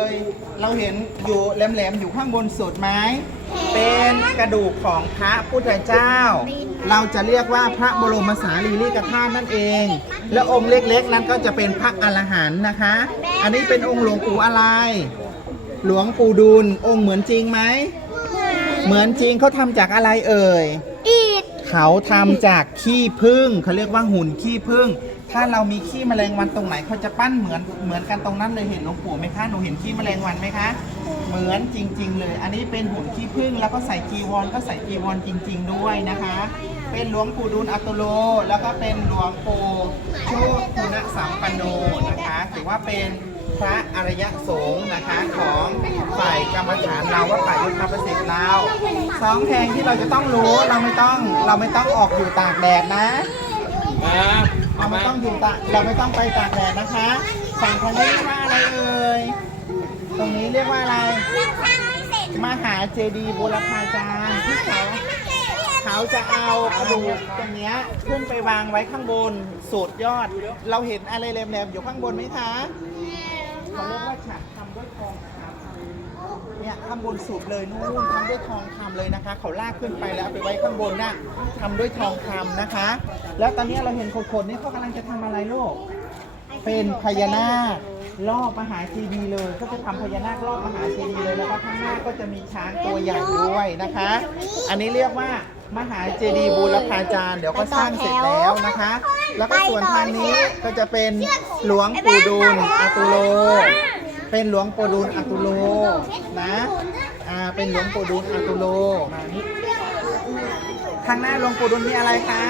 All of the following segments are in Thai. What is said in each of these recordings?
เลยเราเห็นอยู่แหลมๆอยู่ข้างบนสุดไหมเป็นกระดูกของพระพุทธเจ้า เราจะเรียกว่าพระบรมสารีริกธาตุนั่นเอง และองค์เล็กๆ นั้นก็จะเป็นพระอรหันต์นะคะ อันนี้เป็นองค์หลวงปู่อะไร หลวงปู่ดูลองค์เหมือนจริงไหม เหมือนจริงเขาทำจากอะไรเอ่ยอีด เขาทำจากขี้ผึ้งเขาเรียกว่าหุ่นขี้ผึ้งถ้าเรามีขี้แมลงวันตรงไหนเขาจะปั้นเหมือนเหมือนกันตรงนั้นเลยเห็นหลวงปู่ไหมคะหนูเห็นขี้แมลงวันไหมคะ เหมือนจริง ๆ เลย อันนี้เป็นหุ่นขี้ผึ้งแล้วก็ใส่จีวรก็ใส่จีวรจริง ๆ ด้วยนะคะ เป็นหลวงปู่ดูลอัตโล แล้วก็เป็นหลวงปู่โชคคุณสัมปันโนนะคะถือว่าเป็น พระอริยสงฆ์นะคะของฝ่ายกรรมฐานเราว่าฝ่ายยุทธประสิทธิ์เราสองแทงที่เราจะต้องรู้เราไม่ต้องเราไม่ต้องออกอยู่ตากแดดนะเราไม่ต้องอยู่ตากเราไม่ต้องไปตากแดดนะคะฝั่งทางนี้เรียกว่าอะไรเอ่ยตรงนี้เรียกว่าอะไรยังสร้างไม่เสร็จมหาเจดีย์บูรพาจารย์ที่เขาเขาจะเอากระดูกตรงเนี้ยขึ้นไปวางไว้ข้างบนสุดยอด เราเห็นอะไรแหลมๆอยู่ข้างบนไหมคะ เขาเรียกว่าฉัดทำด้วยทองคำเนี่ยข้างบนสุดเลยนู่นทำด้วยทองคำเลยนะคะ เขาลากขึ้นไปแล้วเอาไปไว้ข้างบนน่ะทำด้วยทองคำนะคะ แล้วตอนนี้เราเห็นคนๆนี่เขากำลังจะทำอะไรลูกเป็นพญานาค รอบมหาเจดีย์เลย ก็จะทำพญานาครอบมหาเจดีย์เลยแล้วก็ข้างหน้าก็จะมีช้างตัวใหญ่ด้วยนะคะ อันนี้เรียกว่ามหาเจดีย์บูรพาจารย์เดี๋ยวก็สร้างเสร็จแล้วนะคะ แล้วก็ส่วนทางนี้ก็จะเป็นหลวงปู่ดูลอาตุโล เป็นหลวงปู่ดูลอาตุโลนะอ่าเป็นหลวงปู่ดูลอาตุโลมานี่ข้างหน้าหลวงปู่ดูลมีอะไรคะ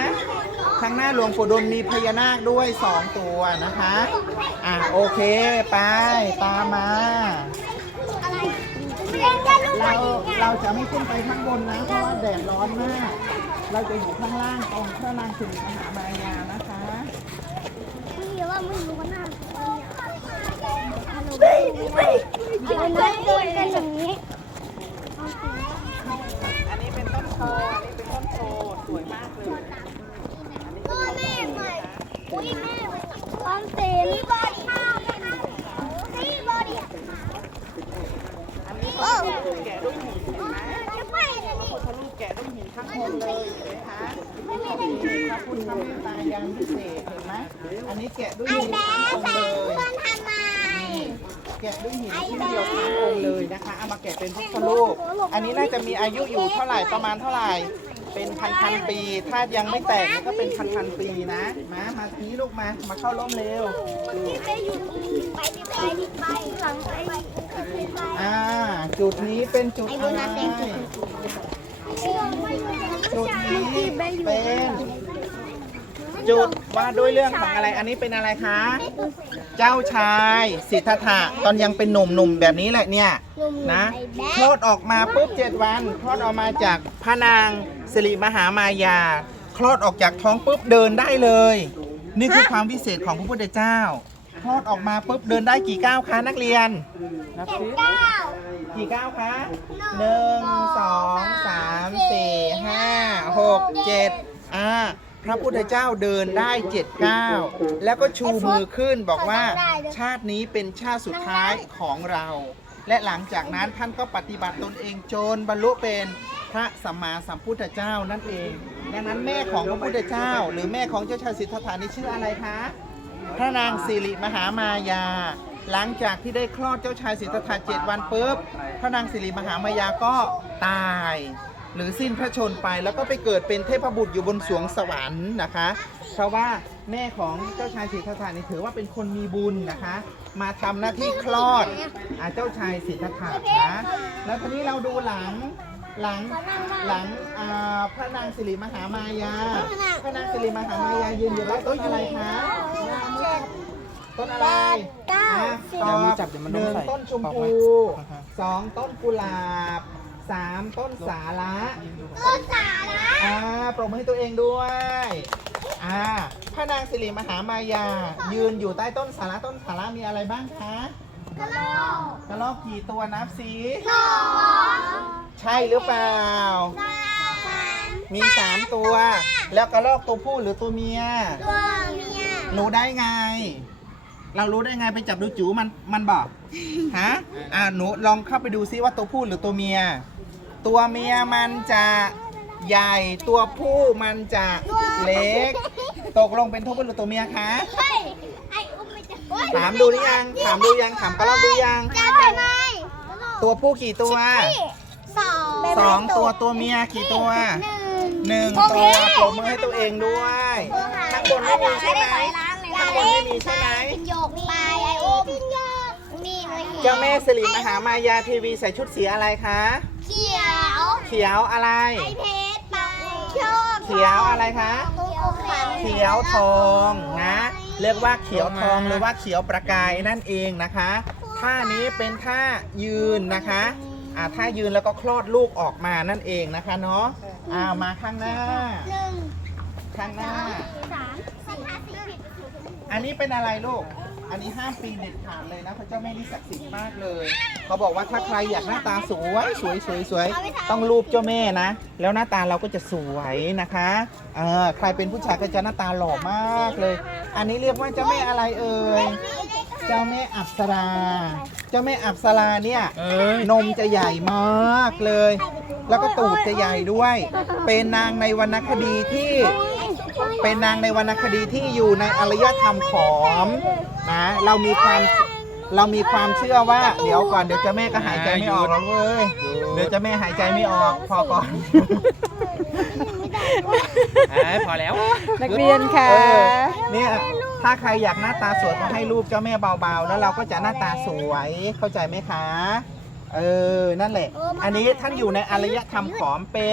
ข้างหน้าหลวงปู่ดลมีพญานาคด้วย2ตัวนะคะ อะโอเคไปตามมาเล่นกันลูกเราเราจะไม่ขึ้นไปข้างบนนะเพราะว่าแดดร้อนมาก เราจะอยู่ข้างล่างตรงพระนางสิริมหามายานะคะพี่ว่าไม่รู้ว่าหน้าเราไม่รู้ว่าเราไม่รู้กันอย่างนี้อันนี้เป็นต้นโพอันนี้เป็นต้นโพสวยมากเลย พ่อแม่ใหม่อุ้ยแม่ความเต็มที่บอดี้ที่บอดี้ อันนี้ โอ้ แกะด้วยหินเห็นไหม จะไปเลยนี่ พระพุทธรูป แกะด้วยหินข้างบนเลยเห็นไหมคะมีพระพุทธเมตตายานพิเศษเห็นไหมอันนี้แกะด้วยไอ้หินแบ๊ข้างบนสาเลมยคนทำไมแกะด้วยหินที่เดียวทั้งองค์เลยนะคะ เอามาแกะเป็นพระพุทธรูปอันนี้น่าจะมีอายุอยู่เท่าไหร่ประมาณเท่าไหร่ เป็นพันพันๆปี ถ้ายังไม่แตกเนี่ยก็เป็นพันพันๆปีนะ มามาทีลูกมา มาเข้าร่มเร็วที่ไปอยู่ไปดิไปดิไปหลังไปไปอ่า จุดนี้เป็นจุดอะไร จุดนี้เป็นจุดว่าด้วยเรื่องของอะไรอันนี้เป็นอะไรคะ เจ้าชายสิทธัตถะตอนยังเป็นหนุ่มๆแบบนี้แหละเนี่ยนะคลอดออกมาปุ๊บเจ็ดวันคลอดออกมาจากพระนางสิริมหามายาคลอดออกจากท้องปุ๊บเดินได้เลย นี่คือความพิเศษของพระพุทธเจ้าคลอดออกมาปุ๊บเดินได้กี่ก้าวคะนักเรียนนับสิ ก้ากี่ก้าวคะหนึ่งสองสามสี่ห้าหกเจ็ดอ่าพระพุทธเจ้าเดินได้เจ็ดก้าวแล้วก็ชูมือขึ้นบอกว่าชาตินี้เป็นชาติสุดท้ายของเรา และหลังจากนั้นท่านก็ปฏิบัติตนเองจนบรรลุเป็นพระสัมมาสัมพุทธเจ้านั่นเอง ดังนั้นแม่ของพระพุทธเจ้า หรือแม่ของเจ้าชายสิทธัตถานี่ชื่ออะไรคะ พระนางสิริมหามายา หลังจากที่ได้คลอดเจ้าชายสิทธัตถะเจ็ดวันปุ๊บพระนางสิริมหามายาก็ตาย หรือสิ้นพระชนไปแล้วก็ไปเกิดเป็นเทพบุตรอยู่บนสวงสวรรค์นะคะ เพราะว่าแม่ของเจ้าชายสิทธัตถะนี่ถือว่าเป็นคนมีบุญนะคะ มาทำหน้าที่คลอดอาเจ้าชายสิทธัตถะนะแล้วทีนี้เราดูหลังหลังหลังพระนางสิริมหามายา พระนางสิริมหามายายืนอยู่ใต้ต้นอะไรคะ ต้นอะไรเก้าอะสิบ ตอบเดี๋ยวมีจับเดี๋ยวมันหต้องนึ่งใส่ต้นชมบอกพูไว้ สองต้นกุหลาบสามต้นสาระต้นสาระอ่าปรบมือให้ตัวเองด้วยอ่าพระนางสิริมหามายา ยืนอยู่ใต้ต้นสาระต้นสาระมีอะไรบ้างคะกระโหลกกระรอกกี่ตัวนับสิสองใช่หรือเปล่า สามมีสามตัว แล้วกระรอกตัวผู้หรือตัวเมีย ตัวเมียรู้ได้ไง เรารู้ได้ไงไปจับดูจูมันมันบอกฮะอ่าหนูลองเข้าไปดูซิว่าตัวผู้หรือตัวเมีย ตัวเมียมันจะใหญ่ตัวผู้มันจะเล็ก ตกลงเป็นตัวผู้หรือตัวเมียคะ เฮ้ยไอ้อุ้มไม่จะถามดูหรือยังถามดูยังถามก็ลองดูยัง จะใช่ไหมตัวผู้กี่ตัวสองสองตัวตัวเมียกี่ตัวหนึ่งหนึ่งตัวปรบมือให้ตัวเองด้วยข้างบนไม่มีใช่ไหม ข้างบนไม่มีใช่ไหมโยกไปไอ้อุ้มนี่เลยเจ้าแม่สิริมหามายาทีวีใส่ชุดสีอะไรคะ เขียวเขียวอะไร ไอเพชรไปชอบเขียวอะไรคะเขียวเขียวทองนะ เรียกว่าเขียวทองหรือว่าเขียวประกายนั่นเองนะคะ ท่านี้เป็นท่ายืนนะคะอ่าท่ายืนแล้วก็คลอดลูกออกมานั่นเองนะคะเนาะอ่ามาข้างหน้าหนึ่งข้างหน้าสามสี่ห้าสี่ อันนี้เป็นอะไรลูก อันนี้ห้ามปีนเด็ดขาดเลยนะพระเจ้าแม่นี่ศักดิ์สิทธิ์มากเลย เขาบอกว่าถ้าใครอยากหน้าตาสวยสวยสวยสวยต้องรูปเจ้าแม่นะ แล้วหน้าตาเราก็จะสวยนะคะเออใครเป็นผู้ชายก็จะหน้าตาหล่อมากเลย อันนี้เรียกว่าเจ้าแม่อะไรเอ่ย เจ้าแม่อัปสรา เจ้าแม่อัปสราเนี่ยเอ้ยนมจะใหญ่มากเลย แล้วก็ตูดจะใหญ่ด้วย เป็นนางในวรรณคดีที่ เป็นนางในวรรณคดีที่อยู่ในอารยธรรมขอมนะเรามีความเรามีความเชื่อว่า เดี๋ยวก่อนเดี๋ยวเจะแม่ก็หายใจไม่ออกแล้วเว้ยเดี๋ยวเจะแม่หายใจไม่ออกพอก่อนเอ้ยพอแล้วนักเรียนค่ะ เออเนี่ยถ้าใครอยากหน้าตาสวยก็ให้รูปเจ้าแม่เบาๆ แล้วเราก็จะหน้าตาสวยเข้าใจไหมคะ เออ นั่นแหละ อันนี้ท่านอยู่ในอารยธรรมขอมเป็น